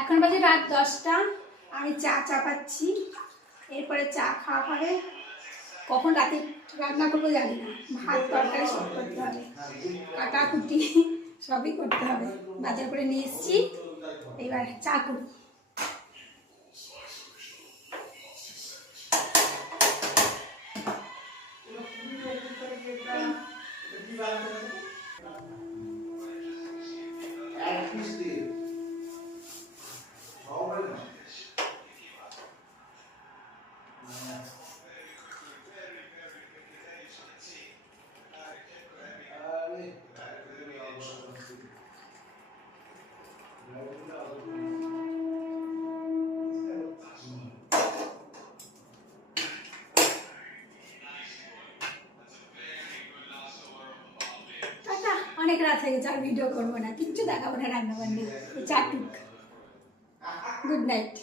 এখন বাজে রাত 10টা। আমি চা চাপাচ্ছি, এরপরে চা খাওয়া হবে। কখন রাতে রান্না করবো জানি না, ভাত তরকারি সব করতে হবে, কাটাকুটি সবই করতে হবে। বাজার করে নিয়ে এসেছি, এবার চা করি। অনেক রাত হয়ে গেছে, আর ভিডিও করবো না, কিচ্ছু দেখাবো না রান্না বান্না। চাটুক, গুড নাইট।